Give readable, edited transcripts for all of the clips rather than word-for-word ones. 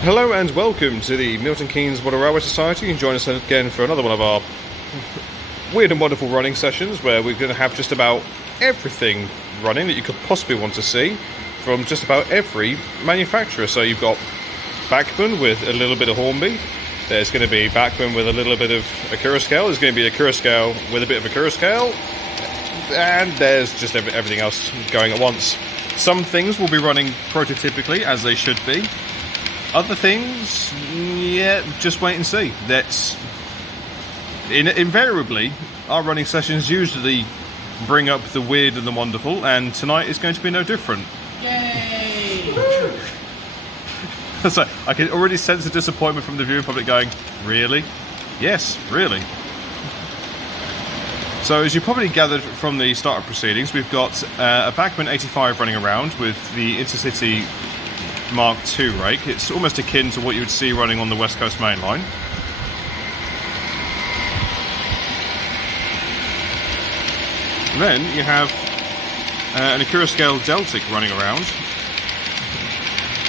Hello and welcome to the Milton Keynes Model Railway Society, and join us again for another one of our weird and wonderful running sessions where we're going to have just about everything running that you could possibly want to see from just about every manufacturer. So you've got Bachmann with a little bit of Hornby, there's going to be Bachmann with a little bit of Acura scale, there's going to be Acura scale with a bit of Acura scale, and there's just everything else going at once. Some things will be running prototypically as they should be. Other things, yeah, just wait and see. That's invariably our running sessions usually bring up the weird and the wonderful, and tonight is going to be no different. Yay! So I can already sense the disappointment from the viewing public going, really? Yes, really. So as you probably gathered from the start of proceedings, we've got a Bachmann 85 running around with the Intercity Mark II rake. It's almost akin to what you would see running on the West Coast Main Line. And then you have an Acura scale Deltic running around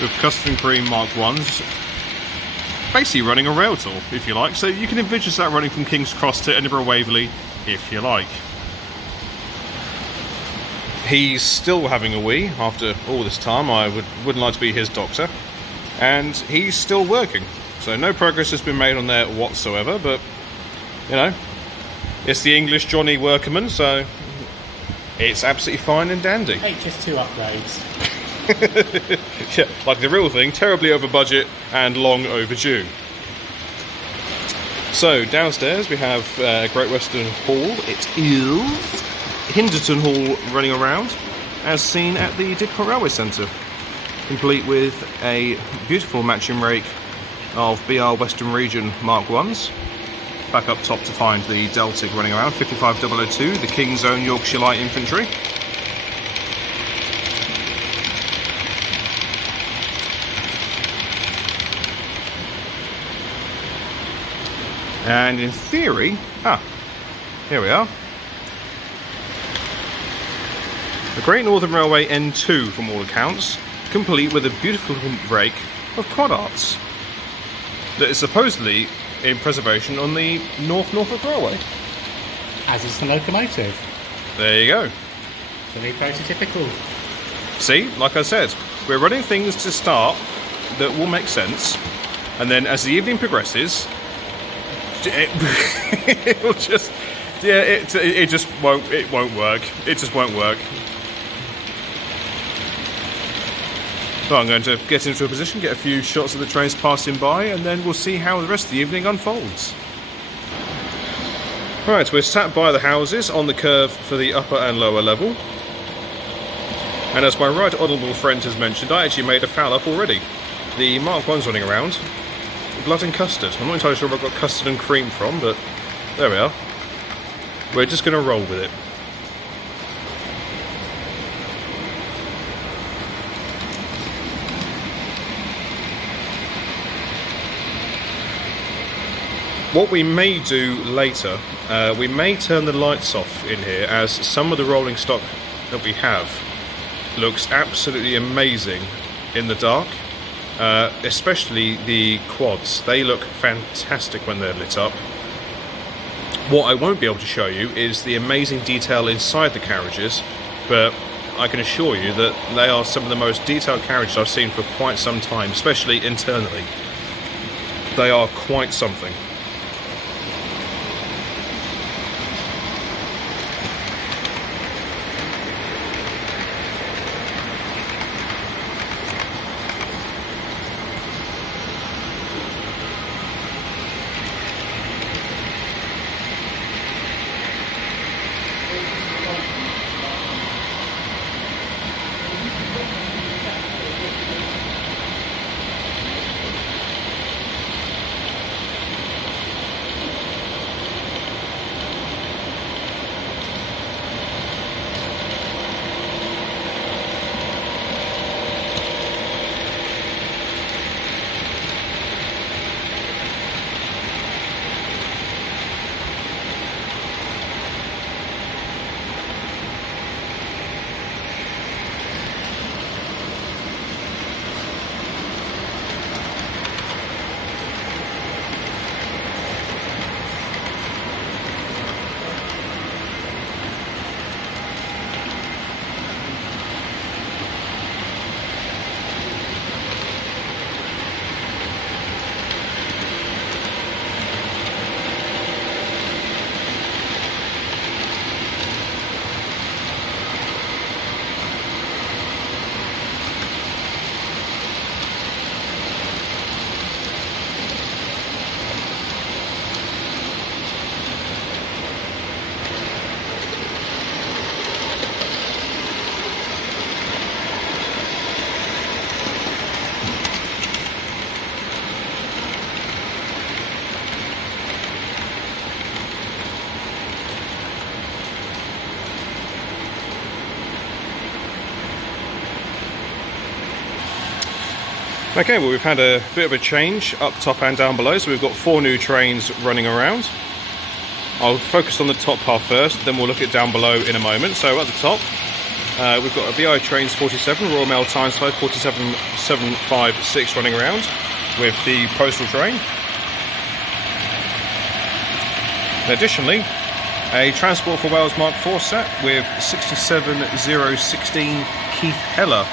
with custom cream Mark Is, basically running a rail tour, if you like. So you can envisage that running from King's Cross to Edinburgh Waverley, if you like. He's still having a wee after all this time. I wouldn't like to be his doctor. And he's still working. So no progress has been made on there whatsoever, but, you know, it's the English Johnny Workman, so it's absolutely fine and dandy. HS2 upgrades. Yeah, like the real thing, terribly over budget and long overdue. So downstairs we have Great Western Hall. It is Hinderton Hall running around, as seen at the Didcot Railway Centre, complete with a beautiful matching rake of BR Western Region Mark Is. Back up top to find the Deltic running around, 55002, the King's Own Yorkshire Light Infantry. And in theory, here we are. The Great Northern Railway N2 from all accounts, complete with a beautiful rake of quad arts that is supposedly in preservation on the Norfolk Railway. As is the Locomotive. There you go. Fully prototypical. See, like I said, we're running things to start that will make sense, and then as the evening progresses, it will just, yeah, it just won't work. It just won't work. Well, I'm going to get into a position, get a few shots of the trains passing by, and then we'll see how the rest of the evening unfolds. Right, we're sat by the houses on the curve for the upper and lower level. And as my right honourable friend has mentioned, I actually made a foul up already. The Mark I's running around. Blood and custard. I'm not entirely sure where I got custard and cream from, but there we are. We're just going to roll with it. What we may do later, we may turn the lights off in here, as some of the rolling stock that we have looks absolutely amazing in the dark. Especially the quads. They look fantastic when they're lit up. What I won't be able to show you is the amazing detail inside the carriages, but I can assure you that they are some of the most detailed carriages I've seen for quite some time, especially internally. They are quite something. Okay, well, we've had a bit of a change up top and down below, so we've got 4 new trains running around. I'll focus on the top half first, then we'll look at down below in a moment. So at the top, we've got a BI Trains 47, Royal Mail Tyneside 47756 running around with the postal train. Additionally, a Transport for Wales Mark IV set with 67016 Keith Heller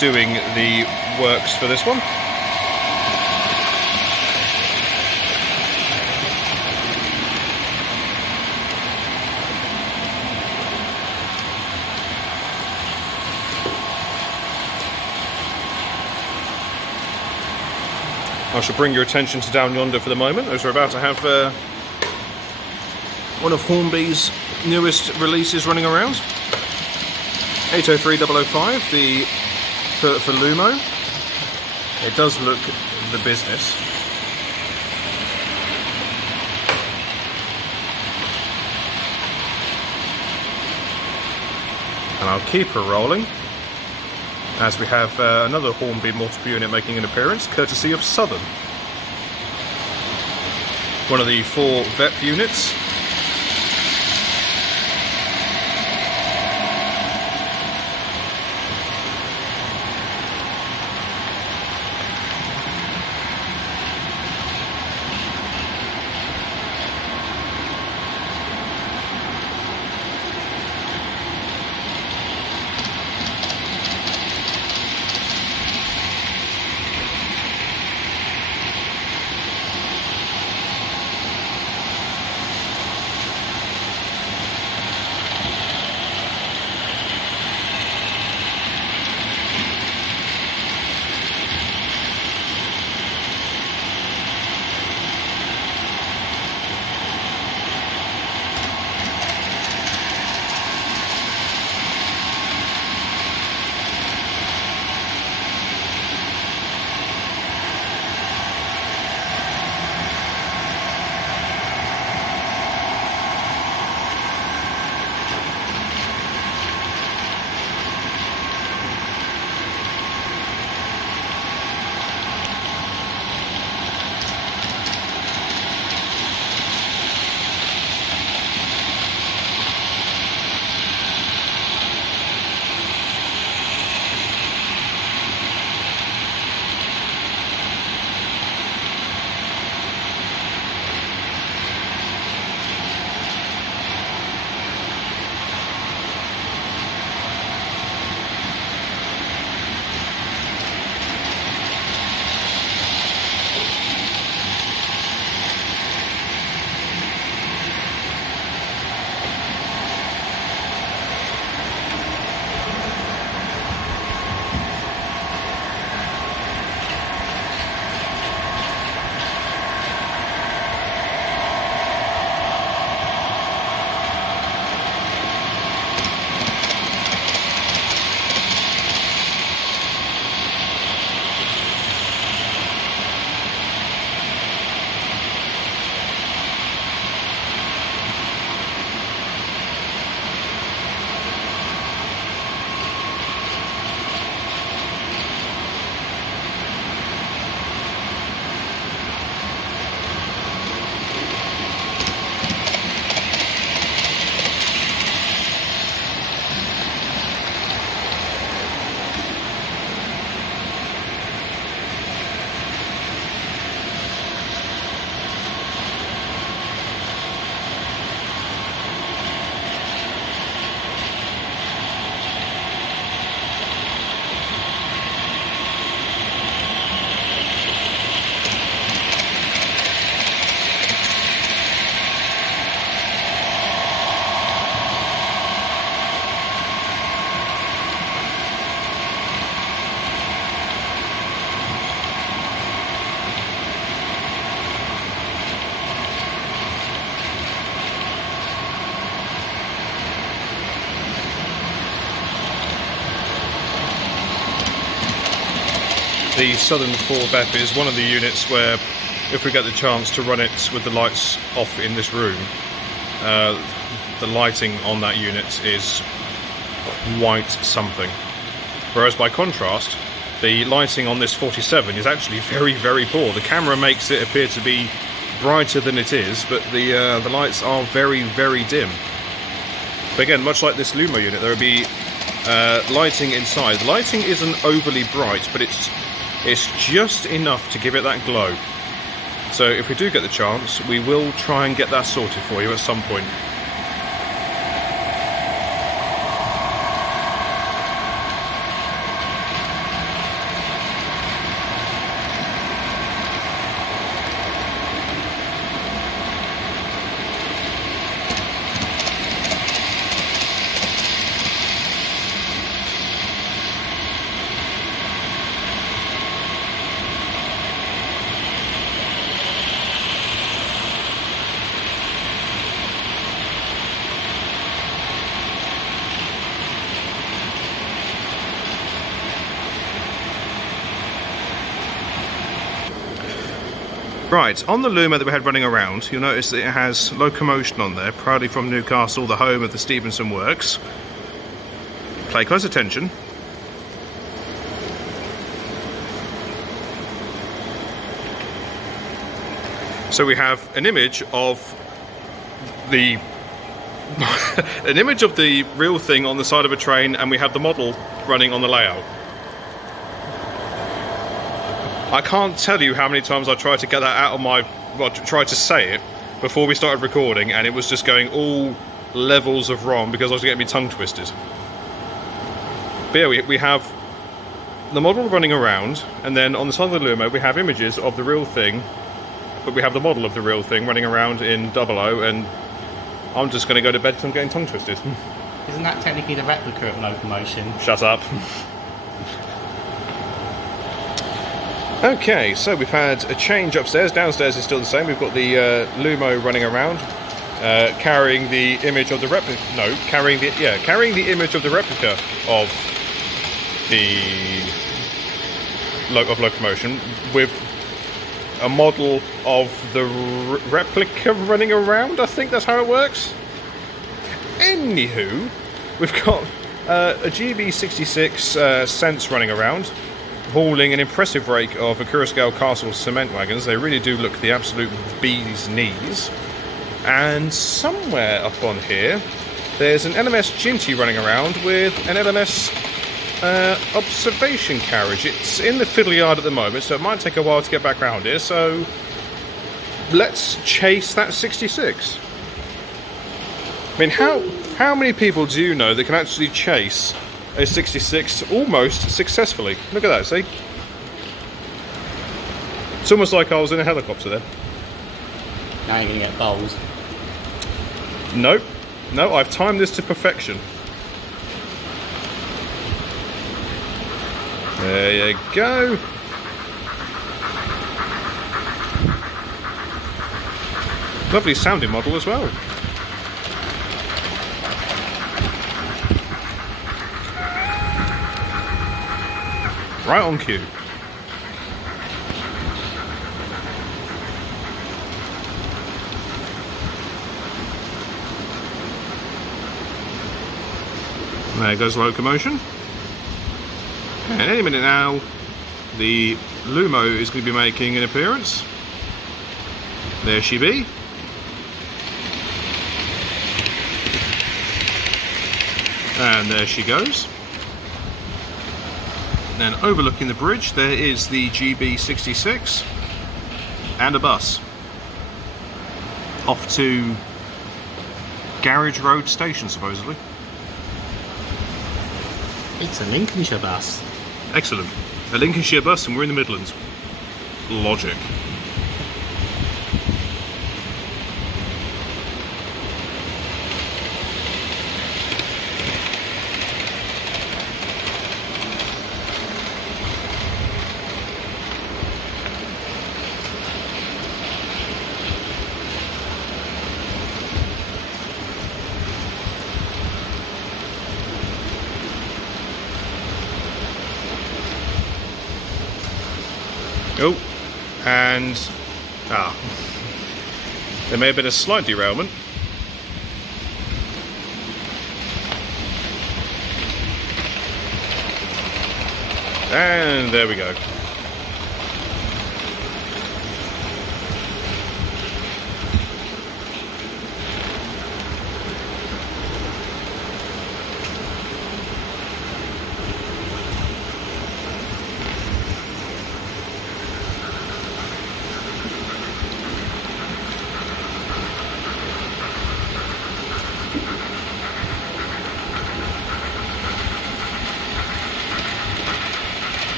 doing the works for this one. I shall bring your attention to down yonder for the moment, as we're about to have one of Hornby's newest releases running around. 803005, for Lumo. It does look the business. And I'll keep her rolling, as we have another Hornby multiple unit making an appearance, courtesy of Southern. One of the 4 VEP units. The Southern 4 BEP is one of the units where, if we get the chance to run it with the lights off in this room, the lighting on that unit is quite something. Whereas by contrast, the lighting on this 47 is actually very, very poor. The camera makes it appear to be brighter than it is, but the lights are very, very dim. But again, much like this Lumo unit, there will be lighting inside. The lighting isn't overly bright, but it's just enough to give it that glow. So if we do get the chance, we will try and get that sorted for you at some point. Right, on the Lumo that we had running around, you'll notice that it has Locomotion on there, proudly from Newcastle, the home of the Stevenson Works. Pay close attention. So we have an image of the an image of the real thing on the side of a train, and we have the model running on the layout. I can't tell you how many times I tried to get that out of my... well, tried to say it before we started recording, and it was just going all levels of wrong because I was getting me tongue twisted. But yeah, we have the model running around, and then on the side of the Lumo we have images of the real thing, but we have the model of the real thing running around in 00, and I'm just going to go to bed because I'm getting tongue twisted. Isn't that technically the replica of Locomotion? Shut up. Okay, so we've had a change upstairs. Downstairs is still the same. We've got the Lumo running around, carrying the image of the replica. No, carrying the image of the replica of the Locomotion, with a model of the replica running around. I think that's how it works. Anywho, we've got a GB66 Sense running around, hauling an impressive rake of Scale Castle cement wagons. They really do look the absolute bee's knees. And somewhere up on here, there's an LMS Ginty running around with an LMS observation carriage. It's in the fiddle yard at the moment, so it might take a while to get back around here. So let's chase that 66. I mean, how many people do you know that can actually chase a 66 almost successfully? Look at that, see? It's almost like I was in a helicopter there. Now you're going to get bowls. Nope. No, I've timed this to perfection. There you go. Lovely sounding model as well. Right on cue. There goes Locomotion. And any minute now, the Lumo is going to be making an appearance. There she be. And there she goes. Then overlooking the bridge, there is the GB66 and a bus off to Garage Road Station, supposedly. It's a Lincolnshire bus. Excellent. A Lincolnshire bus, and we're in the Midlands. Logic. Oh, and there may have been a slight derailment. And there we go.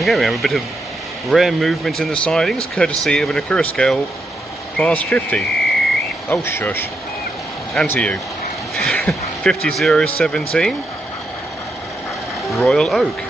Okay, we have a bit of rare movement in the sidings, courtesy of an Acura scale class 50. Oh, shush. And to you. 50017. Royal Oak.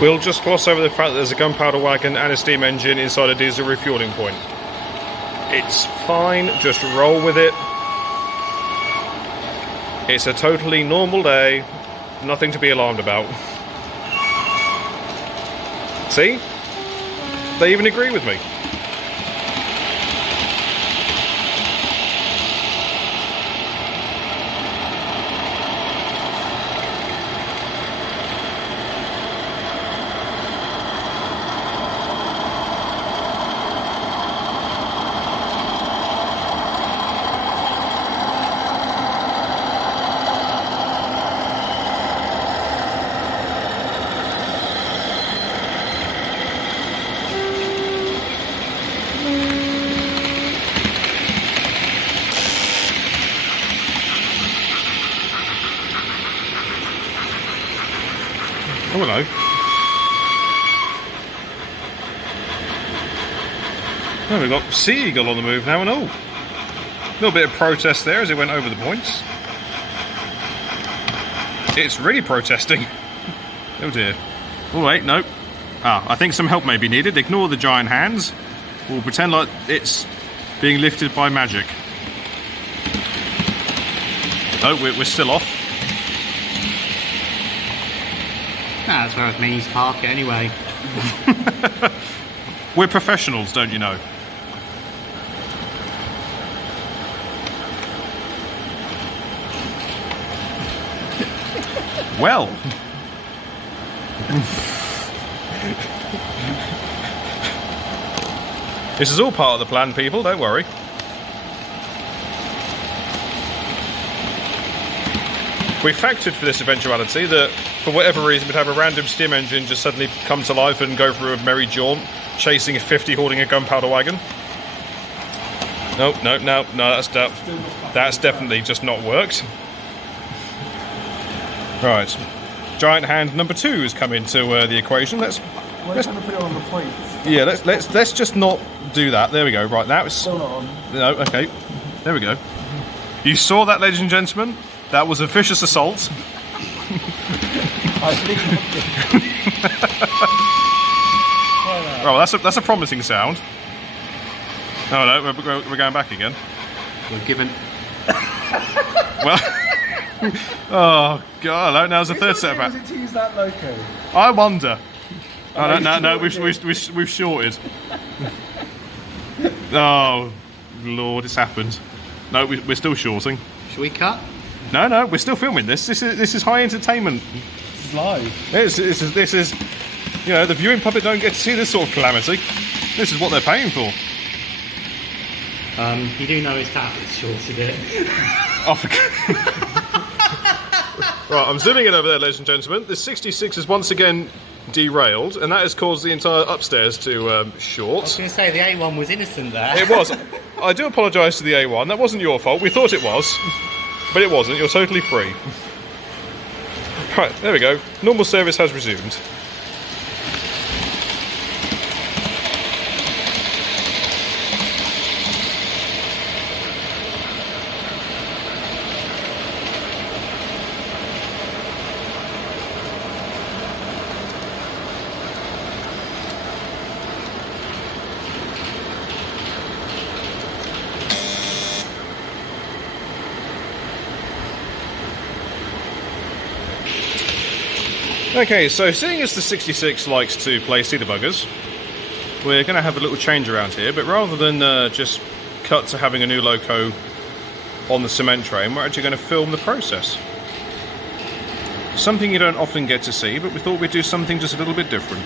We'll just gloss over the fact that there's a gunpowder wagon and a steam engine inside a diesel refueling point. It's fine, just roll with it. It's a totally normal day, nothing to be alarmed about. See? They even agree with me. Oh, hello. Oh, we've got Sea Eagle on the move now and all. A little bit of protest there as it went over the points. It's really protesting. Oh dear. Oh wait, no. Ah, I think some help may be needed. Ignore the giant hands. We'll pretend like it's being lifted by magic. Oh, we're still off. Nah, that's where it means park it anyway. We're professionals, don't you know? Well. This is all part of the plan, people, don't worry. We factored for this eventuality that, for whatever reason, we'd have a random steam engine just suddenly come to life and go through a merry jaunt, chasing a 50 holding a gunpowder wagon. No, that's definitely just not worked. Right, giant hand number 2 has come into the equation. Why are you trying to put it on the points? Yeah, let's just not do that. There we go. Right, now it's Still not on. no. Okay, there we go. You saw that, ladies and gentlemen. That was a vicious assault. I think Oh, well, that's a promising sound. Oh no, we're going back again. We've given. Well, oh god, now there's a third set of was it to use that loco? I wonder. Oh, no, no, you we've shorted. Oh lord, it's happened. No, we're still shorting. Should we cut? No, we're still filming this. This is high entertainment. This is live. This is, you know, the viewing public don't get to see this sort of calamity. This is what they're paying for. You do know his tablet's shorted it. Oh, right, I'm zooming in over there, ladies and gentlemen. The 66 is once again derailed, and that has caused the entire upstairs to I was short. going to say the A1 was innocent there. It was. I do apologise to the A1. That wasn't your fault. We thought it was, but it wasn't. You're totally free. Right, there we go. Normal service has resumed. Okay, so seeing as the 66 likes to play cedar buggers, we're going to have a little change around here, but rather than just cut to having a new loco on the cement train, we're actually going to film the process. Something you don't often get to see, but we thought we'd do something just a little bit different.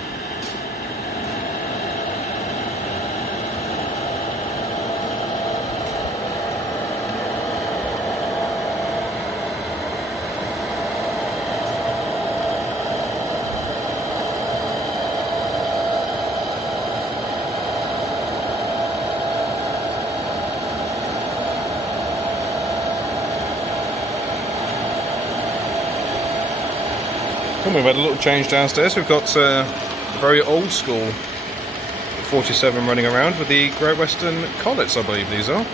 And we've had a little change downstairs. We've got a very old school 47 running around with the Great Western Collets, I believe these are.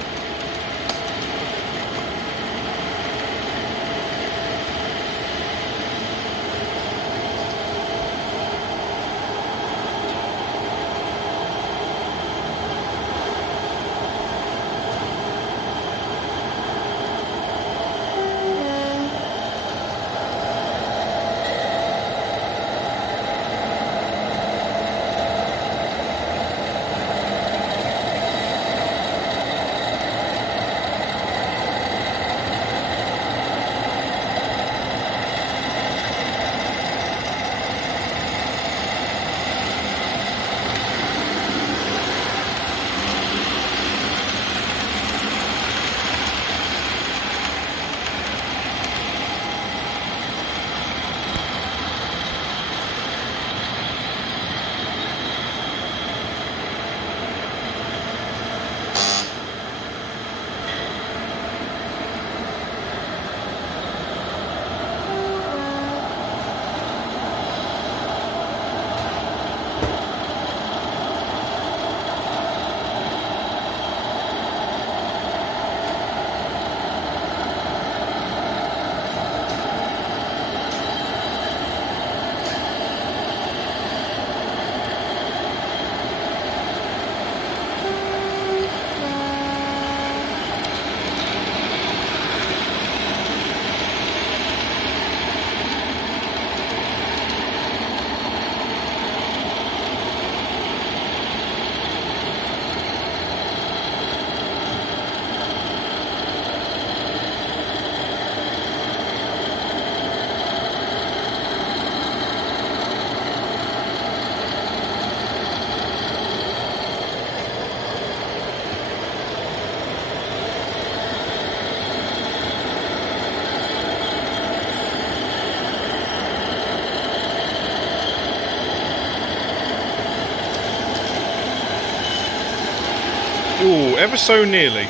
Ooh, ever so nearly.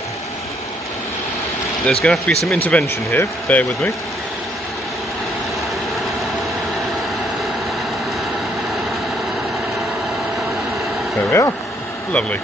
There's going to have to be some intervention here. Bear with me. There we are. Lovely.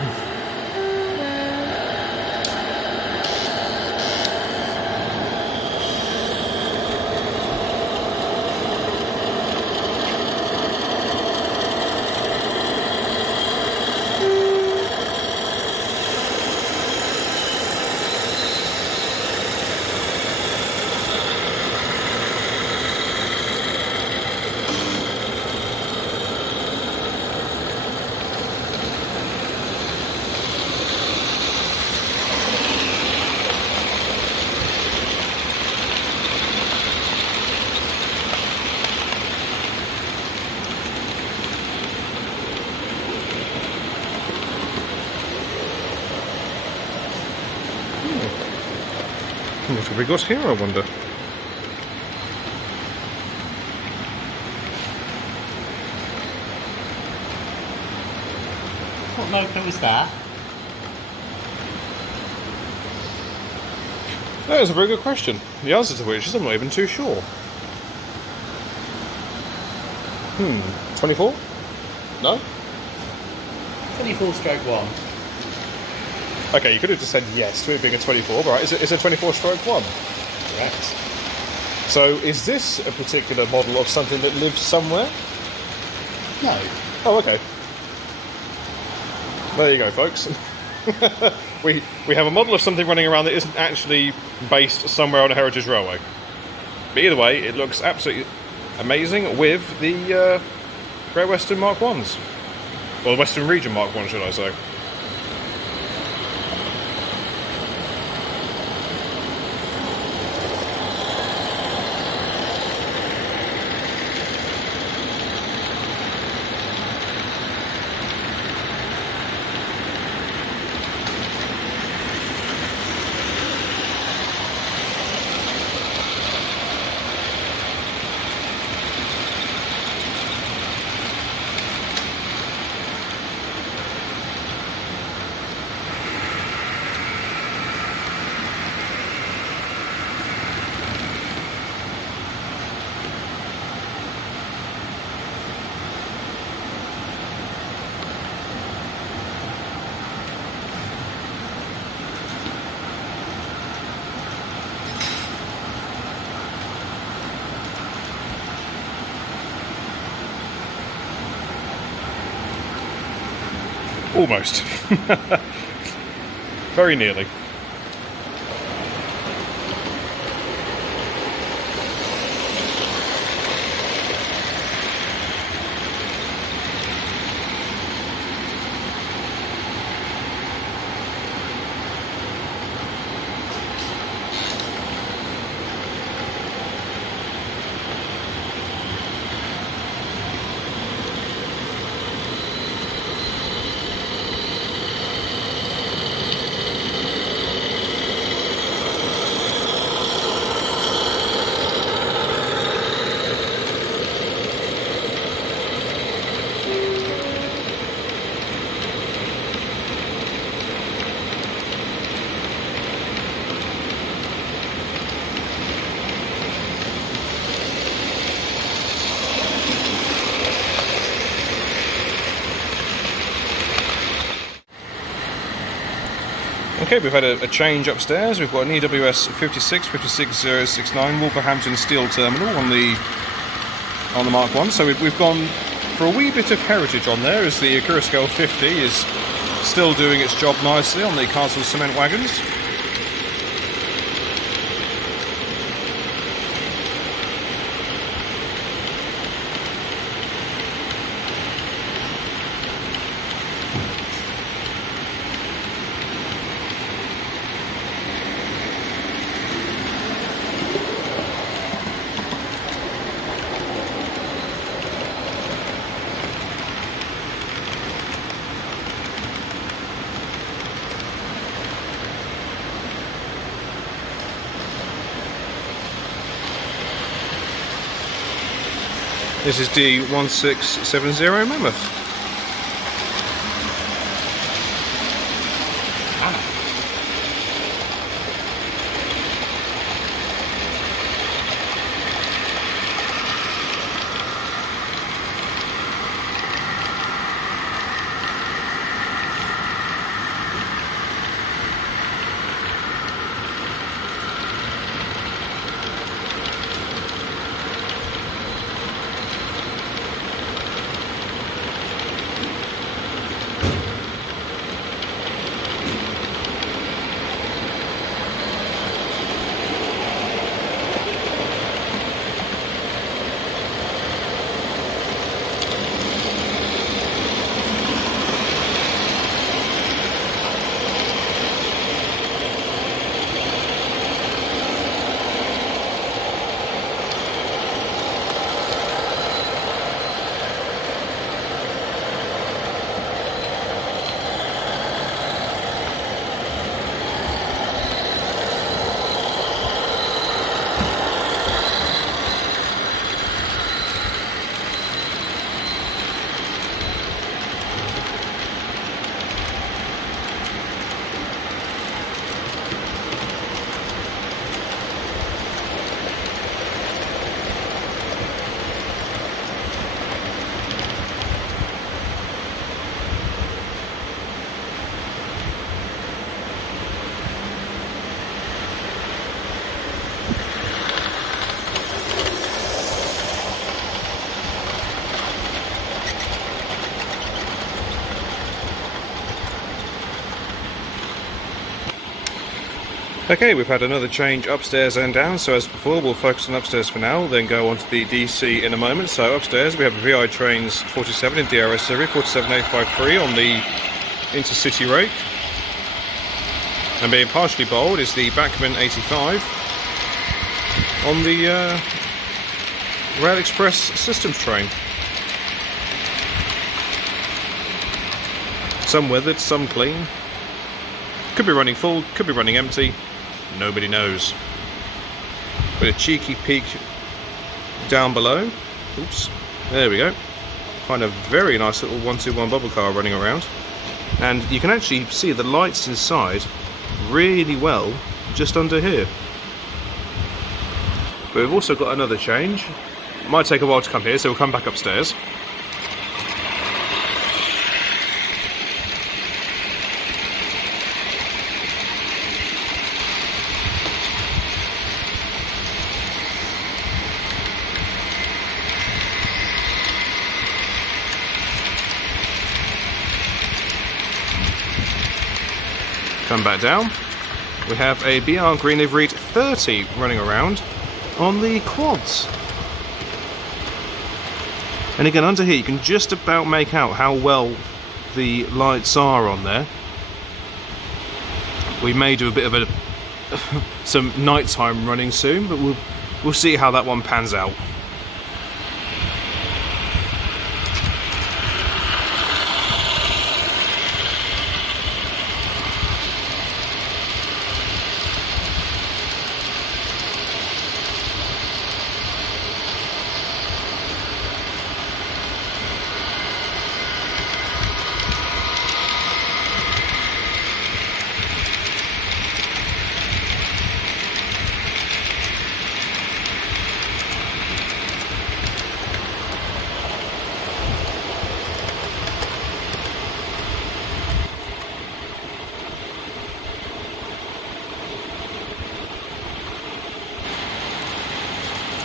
What have we got here, I wonder? What loco is that? That is a very good question. The answer to which is I'm not even too sure. 24? No? 24/1. Okay, you could have just said yes to it being a 24, but right, it's a 24/1. Correct. So is this a particular model of something that lives somewhere? No. Oh, okay. There you go, folks. we have a model of something running around that isn't actually based somewhere on a heritage railway. But either way, it looks absolutely amazing with the Great Western Mark 1s. Or the Western Region Mark 1, should I say. Almost. Very nearly. Okay, we've had a change upstairs. We've got an EWS 5656069 Wolverhampton Steel Terminal on the Mark 1. So we've gone for a wee bit of heritage on there, as the Acura Scale 50 is still doing its job nicely on the Castle cement wagons. This is D1670 Mammoth. Okay, we've had another change upstairs and down, so as before we'll focus on upstairs for now, then go on to the DC in a moment. So upstairs we have a VI Trains 47 in DRS series, 47853 on the Intercity rake. And being partially bowled is the Bachmann 85 on the Rail Express Systems train. Some weathered, some clean. Could be running full, could be running empty. Nobody knows. But a cheeky peek down below. Oops. There we go. Find a very nice little 121 bubble car running around. And you can actually see the lights inside really well just under here. But we've also got another change. Might take a while to come here, so we'll come back upstairs. Come back down. We have a BR Green Livery 30 running around on the quads. And again, under here you can just about make out how well the lights are on there. We may do a bit of a some nighttime running soon, but we'll see how that one pans out.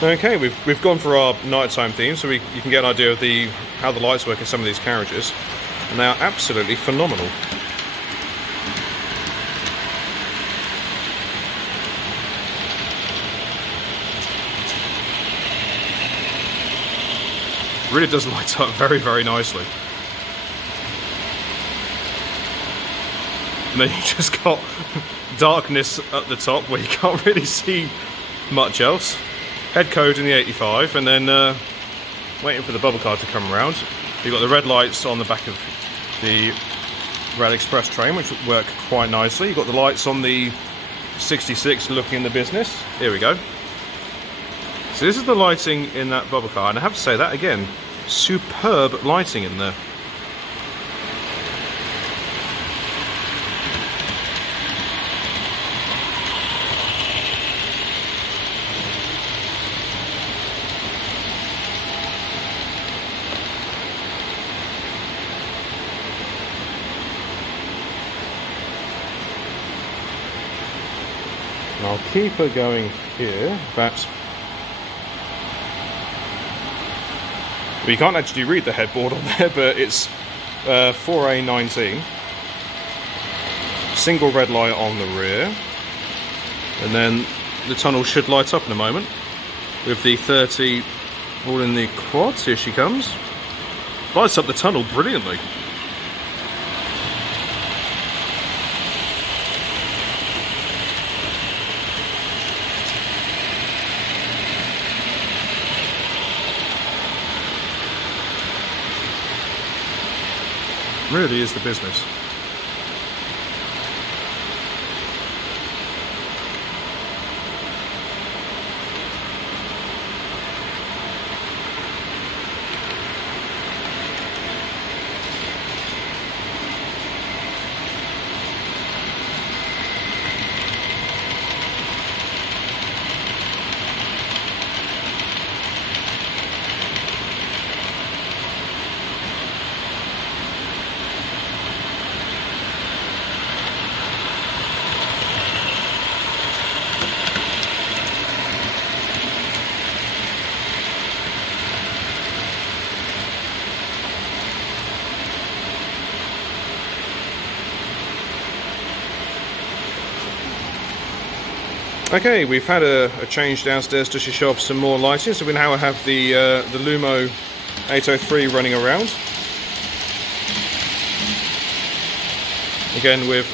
Okay, we've gone for our nighttime theme, so you can get an idea of how the lights work in some of these carriages, and they are absolutely phenomenal. It really does light up very, very nicely. And then you just got darkness at the top where you can't really see much else. Head code in the 85, and then waiting for the bubble car to come around. You've got the red lights on the back of the Rail Express train, which work quite nicely. You've got the lights on the 66 looking the business. Here we go. So this is the lighting in that bubble car, and I have to say that again, superb lighting in there. I'll keep her going here. That's... well, you can't actually read the headboard on there, but it's 4A19. Single red light on the rear. And then the tunnel should light up in a moment. With the 30 all in the quads. Here she comes. Lights up the tunnel brilliantly. Really is the business. Okay, we've had a change downstairs to show off some more lighting, so we now have the Lumo 803 running around. Again with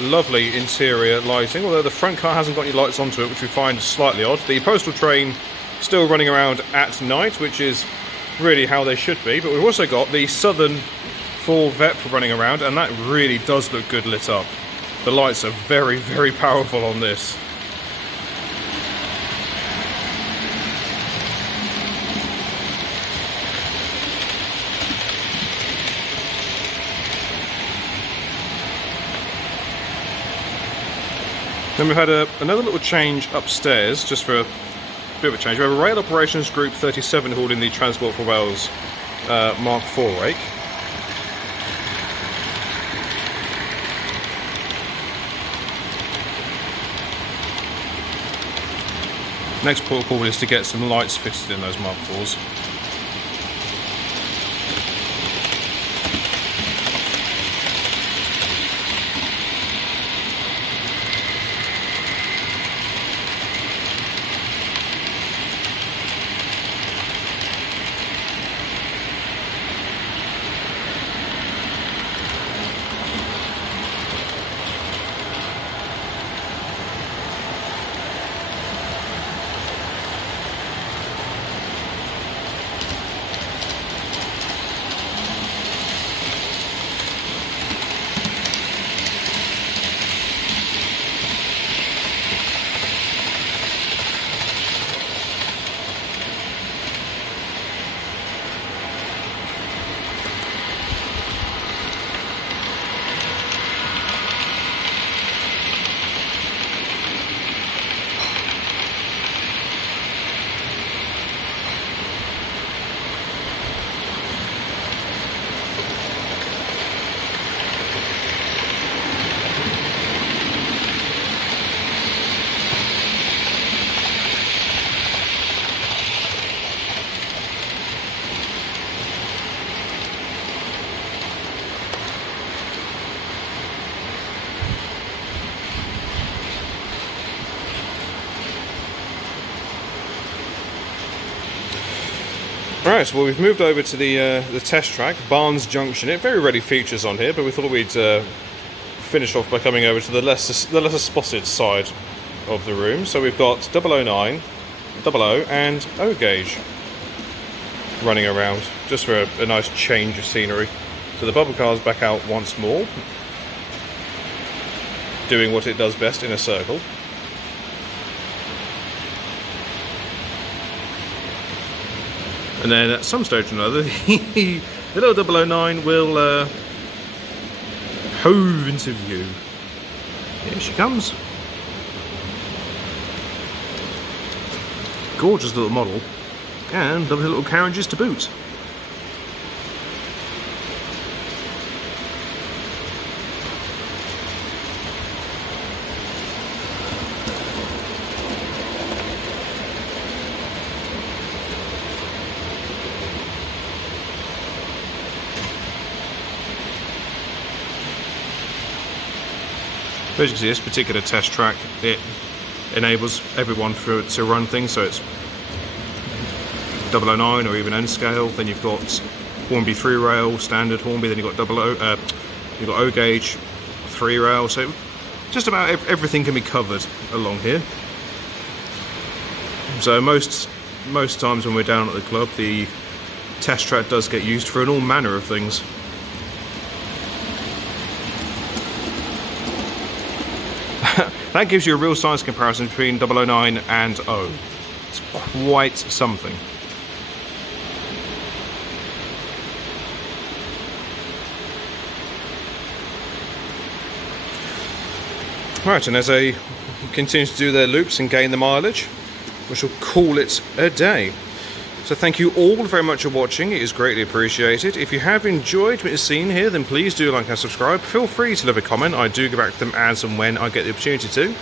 lovely interior lighting, although the front car hasn't got any lights onto it, which we find slightly odd. The postal train still running around at night, which is really how they should be, but we've also got the Southern full VEP running around, and that really does look good lit up. The lights are very, very powerful on this. Then we've had another little change upstairs, just for a bit of a change. We have a Rail Operations Group 37 hauling the Transport for Wales Mark IV rake. Next port call is to get some lights fitted in those Mark IVs. Right, well we've moved over to the test track, Barnes Junction. It very rarely features on here, but we thought we'd finish off by coming over to the lesser spotted side of the room. So we've got 009, 00 and O gauge running around, just for a nice change of scenery. So the bubble car's back out once more, doing what it does best in a circle. And then at some stage or another, the little 009 will hove into view. Here she comes. Gorgeous little model, and lovely little carriages to boot. As you can see, this particular test track, it enables everyone to run things, so it's 009 or even N scale. Then you've got Hornby 3 rail, standard Hornby, then you've got you've got O gauge 3 rail, so just about everything can be covered along here. So most times when we're down at the club, the test track does get used for all manner of things. That gives you a real size comparison between 009 and O. It's quite something. Right, and as they continue to do their loops and gain the mileage, we shall call it a day. So thank you all very much for watching, it is greatly appreciated. If you have enjoyed what you've seen here, then please do like and subscribe. Feel free to leave a comment, I do go back to them as and when I get the opportunity to.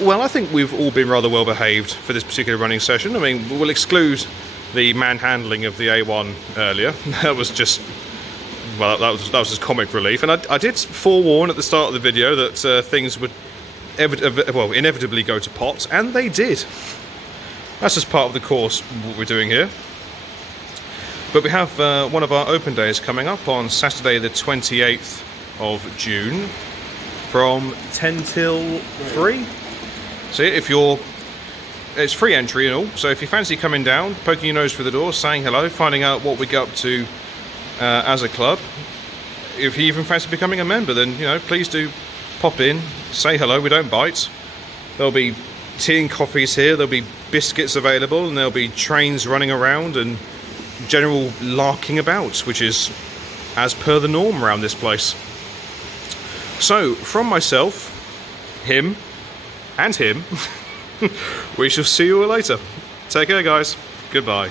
Well, I think we've all been rather well behaved for this particular running session. I mean, we'll exclude the manhandling of the A1 earlier. That was just, well, that was just comic relief. And I did forewarn at the start of the video that things would inevitably go to pot, and they did. That's just part of the course what we're doing here. But we have one of our open days coming up on Saturday the 28th of June from 10 till 3. So if you're... It's free entry and all, so if you fancy coming down, poking your nose through the door, saying hello, finding out what we get up to as a club, if you even fancy becoming a member, then, you know, please do pop in, say hello, we don't bite. There'll be tea and coffees here, there'll be biscuits available, and there'll be trains running around and general larking about, which is as per the norm around this place. So, from myself, him, and him, we shall see you all later. Take care, guys. Goodbye.